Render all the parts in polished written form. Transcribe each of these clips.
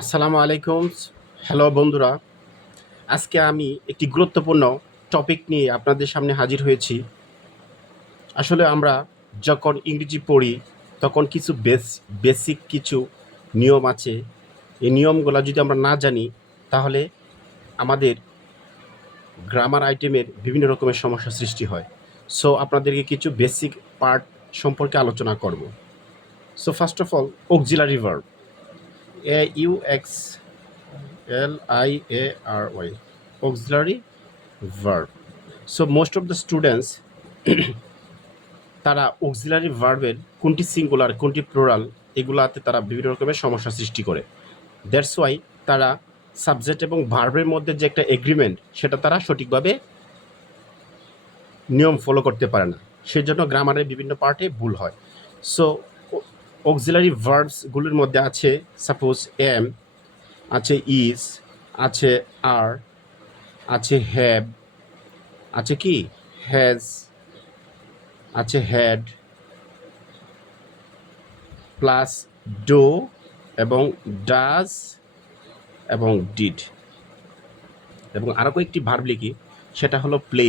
আসসালামু আলাইকুম। হ্যালো বন্ধুরা, আজকে আমি একটি গুরুত্বপূর্ণ টপিক নিয়ে আপনাদের সামনে হাজির হয়েছি। আসলে আমরা যখন ইংরেজি পড়ি তখন কিছু বেসিক কিছু নিয়ম আছে। এই নিয়মগুলো যদি আমরা না জানি তাহলে আমাদের গ্রামার আইটেমের বিভিন্ন রকমের সমস্যা সৃষ্টি হয়। সো আপনাদেরকে কিছু বেসিক পার্ট সম্পর্কে আলোচনা করব। So first of all, auxiliary verb, AUX LIARY, auxiliary verb. So most of the students তারা অক্সিলারি ভার্বের কোনটি সিঙ্গুলার কোনটি প্লুরাল এগুলাতে তারা বিভিন্ন রকমের সমস্যা সৃষ্টি করে। দ্যাটস ওয়াই তারা সাবজেক্ট এবং ভার্বের মধ্যে যে একটা এগ্রিমেন্ট সেটা তারা সঠিকভাবে নিয়ম ফলো করতে পারে না, সেই জন্য গ্রামারের বিভিন্ন পার্টে ভুল হয়। সো অক্সিলারি ভার্বসগুলির মধ্যে আছে সাপোজ এম, আছে ইজ, আছে আর, আছে হ্যাভ, আছে কি হ্যাজ, আছে হ্যাড, প্লাস ডো এবং ডাজ এবং ডিড। এবং আরও কয়েকটি ভার্ব লিখি, সেটা হলো প্লে,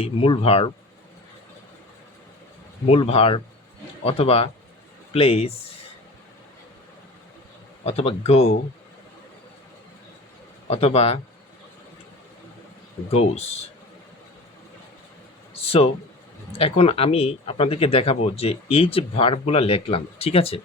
মূল ভার্ব অথবা প্লেস অথবা গো অথবা গোস। সো এখন আমি আপনাদেরকে দেখাবো যে এই যে ভার্বগুলো লিখলাম, ঠিক আছে,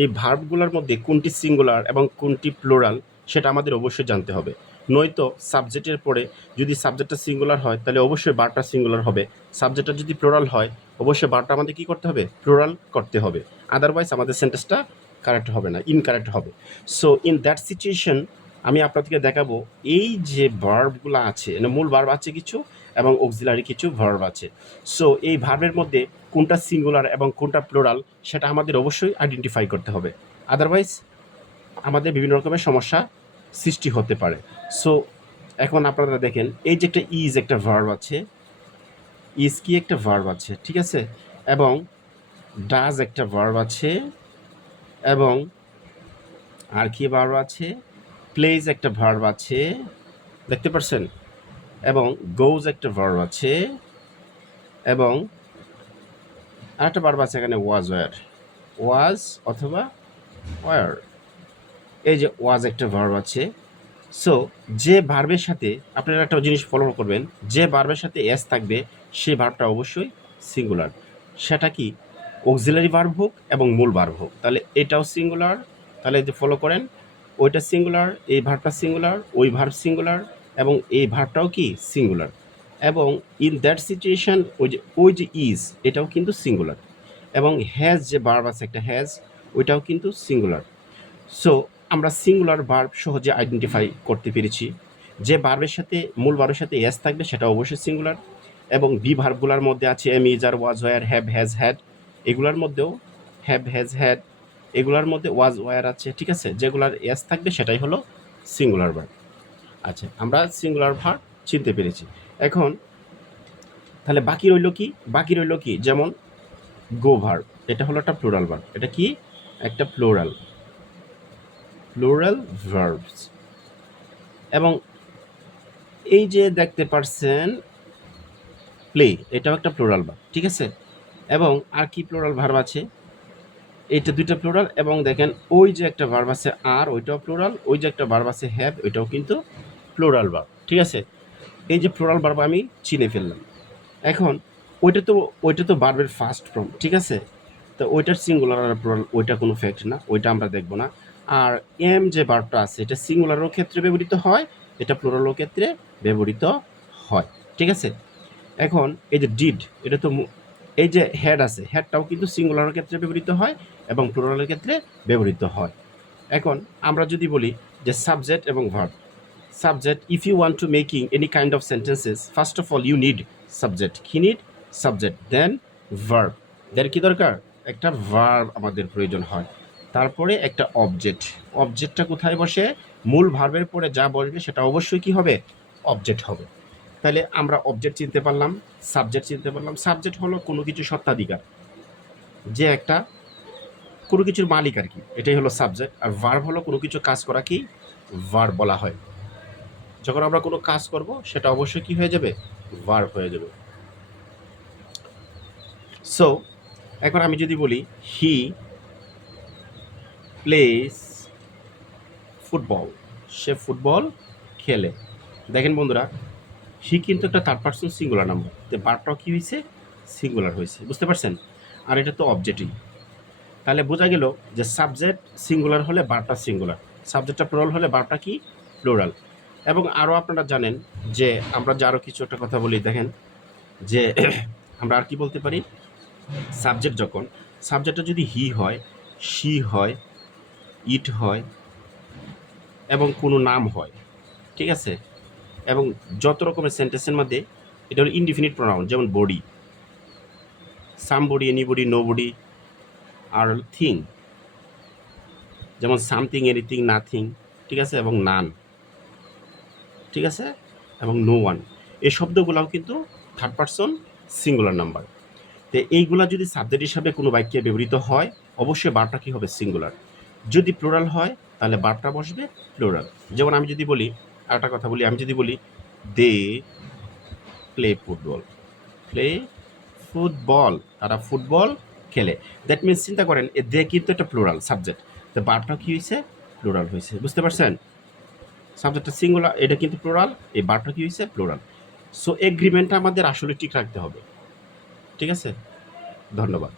এই ভার্বগুলোর মধ্যে কোনটি সিঙ্গুলার এবং কোনটি প্লুরাল সেটা আমাদের অবশ্যই জানতে হবে। নয়তো সাবজেক্টের পরে যদি সাবজেক্টটা সিঙ্গুলার হয় তাহলে অবশ্যই ভার্বটা সিঙ্গুলার হবে, সাবজেক্টটা যদি প্লুরাল হয় অবশ্যই ভার্বটা আমাদের কী করতে হবে, প্লুরাল করতে হবে। আদারওয়াইজ আমাদের সেন্টেন্সটা কারেক্ট হবে না, ইনকারেক্ট হবে। সো ইন দ্যাট সিচুয়েশন আমি আপনাদেরকে দেখাবো এই যে ভার্বগুলো আছে, মূল ভার্ব আছে কিছু এবং অক্সিলারি কিছু ভার্ব আছে। সো এই ভার্বের মধ্যে কোনটা সিঙ্গুলার এবং কোনটা প্লুরাল সেটা আমাদের অবশ্যই আইডেন্টিফাই করতে হবে, আদারওয়াইজ আমাদের বিভিন্ন রকমের সমস্যা সৃষ্টি হতে পারে। সো এখন আপনারা দেখেন এই যে একটা ইজ একটা ভার্ব আছে, ইজ কি একটা ভার্ব আছে, ঠিক আছে, এবং ডাজ একটা ভার্ব আছে, এবং আর কি ভার্ব আছে, প্লেজ একটা ভার্ব আছে, দেখতে পাচ্ছেন, এবং গোজ একটা ভার্ব আছে, এবং আরেকটা ভার্ব আছে এখানে ওয়াজ অথবা ওয়ার, এই যে ওয়াজ একটা ভার্ব আছে। সো যে ভার্বের সাথে আপনারা একটা জিনিস ফলো করবেন, যে ভার্বের সাথে এস থাকবে সেই ভার্বটা অবশ্যই সিঙ্গুলার, সেটা কি অক্সিলারি ভার্ব হোক এবং মূল ভার্ব হোক, তাহলে এটাও সিঙ্গুলার, তাহলে যে ফলো করেন ওইটা সিঙ্গুলার, এই ভার্বটা সিঙ্গুলার, ওই ভার্ব সিঙ্গুলার এবং এই ভার্বটাও কি সিঙ্গুলার, এবং ইন দ্যাট সিচুয়েশন ওই যে ইজ এটাও কিন্তু সিঙ্গুলার, এবং হ্যাজ যে ভার্ব আছে একটা হ্যাজ ওইটাও কিন্তু সিঙ্গুলার। সো আমরা সিঙ্গুলার ভার্ব সহজে আইডেন্টিফাই করতে পেরেছি। যে ভার্বের সাথে মূল ভার্বের সাথে এস থাকবে সেটা অবশ্যই সিঙ্গুলার, এবং বি ভার্বগুলোর মধ্যে আছে am, is, are, was, were, have, has, had, এগুলোর মধ্যেও হ্যাভ, হ্যাজ, হ্যাড, এগুলোর মধ্যে ওয়াজ, ওয়ার আছে, ঠিক আছে, যেগুলার এস থাকবে সেটাই হলো সিঙ্গুলার ভার্ব। আচ্ছা, আমরা সিঙ্গুলার ভার্ব চিনতে পেরেছি। এখন তাহলে বাকি রইল কি, যেমন গো ভার্ব, এটা হলো একটা প্লুরাল ভার্ব, এটা কি একটা প্লুরাল ভার্বস। এবং এই যে দেখতে পারছেন প্লে, এটাও একটা প্লুরাল ভার্ব, ঠিক আছে, এবং আর কি প্লুরাল ভার্ব আছে, এইটা দুইটা প্লুরাল, এবং দেখেন ওই যে একটা ভার্ব আছে আর, ওইটাও প্লুরাল, ওই যে একটা ভার্ব আছে হ্যাভ, ওইটাও কিন্তু প্লুরাল ভার্ব, ঠিক আছে। এই যে প্লুরাল ভার্ব আমি চিনে ফেললাম। এখন ওইটা তো ভার্বের ফার্স্ট ফর্ম, ঠিক আছে, তো ওইটার সিঙ্গুলার আর প্লুরাল ওইটা কোনো ফ্যাক্ট না, ওইটা আমরা দেখবো না। আর এম যে ভার্বটা আছে এটা সিঙ্গুলারও ক্ষেত্রে ব্যবহৃত হয়, এটা প্লুরালও ক্ষেত্রে ব্যবহৃত হয়, ঠিক আছে। এখন এই যে ডিড, এটা তো এই যে হেড আছে, হেডটাও কিন্তু সিঙ্গুলারের ক্ষেত্রে ব্যবহৃত হয় এবং প্লুরালের ক্ষেত্রে ব্যবহৃত হয়। এখন আমরা যদি বলি যে সাবজেক্ট এবং verb, subject, if you want to making any kind of sentences first of all you need subject, কি need subject, then verb, then কি দরকার একটা ভার্ব আমাদের প্রয়োজন হয়, তারপরে একটা অবজেক্ট, অবজেক্টটা কোথায় বসে, মূল ভার্বের পরে যা বসবে সেটা অবশ্যই কি হবে, অবজেক্ট হবে। তাহলে আমরা অবজেক্ট চিনতে পারলাম, সাবজেক্ট চিনতে পারলাম। সাবজেক্ট হলো কোনো কিছু সত্ত্বাধিকার, যে একটা কোনো কিছুর মালিক আর কি, এটাই হলো সাবজেক্ট। আর ভার্ব হলো কোনো কিছু কাজ করা কি ভার্ব বলা হয়। যখন আমরা কোনো কাজ করব সেটা অবশ্যই কি হয়ে যাবে, ভার্ব হয়ে যাবে। সো এখন আমি যদি বলি he plays football, say football খেলে। দেখেন বন্ধুরা, হি কিন্তু একটা থার্ড পার্সন সিঙ্গুলার নাম্বার, তো বারটাও কি হয়েছে, সিঙ্গুলার হয়েছে, বুঝতে পারছেন? আর এটা তো অবজেক্টিভ, তাহলে বোঝা গেল যে সাবজেক্ট সিঙ্গুলার হলে বারটা সিঙ্গুলার, সাবজেক্টটা প্লুরাল হলে বারটা কি প্লুরাল। এবং আরও আপনারা জানেন যে আমরা যে আরও কিছু একটা কথা বলি, দেখেন যে আমরা আর কি বলতে পারি, সাবজেক্ট যখন সাবজেক্টটা যদি হি হয়, শি হয়, ইট হয় এবং কোনো নাম হয়, ঠিক আছে, এবং যত রকমের সেন্টেন্সের মধ্যে এটা হলো ইনডিফিনিট প্রোনাউন, যেমন বডি, সামবডি, এনিবডি, নোবডি, আর থিং, যেমন সামথিং, এনিথিং, নাথিং, ঠিক আছে, এবং নান, ঠিক আছে, এবং নো ওয়ান। এই শব্দগুলোও কিন্তু থার্ড পারসন সিঙ্গুলার নাম্বার। তো এইগুলা যদি সাবজেক্ট হিসাবে কোনো বাক্যে ব্যবহৃত হয়, অবশ্যই বারটা কী হবে, সিঙ্গুলার। যদি প্লুরাল হয় তাহলে বারটা বসবে প্লুরাল। যেমন আমি যদি বলি, আরেকটা কথা বলি, আমি যদি বলি they play football, play football, তারা ফুটবল খেলে, দ্যাট মিনস চিন্তা করেন এ দে কিন্তু একটা প্লুরাল সাবজেক্ট, তো বারটা কী হয়েছে, প্লুরাল হয়েছে, বুঝতে পারছেন? সাবজেক্টটা সিঙ্গুলার, এটা কিন্তু প্লুরাল, এই বারটা কী হয়েছে, প্লুরাল। সো এগ্রিমেন্টটা আমাদের আসলে ঠিক রাখতে হবে, ঠিক আছে? ধন্যবাদ।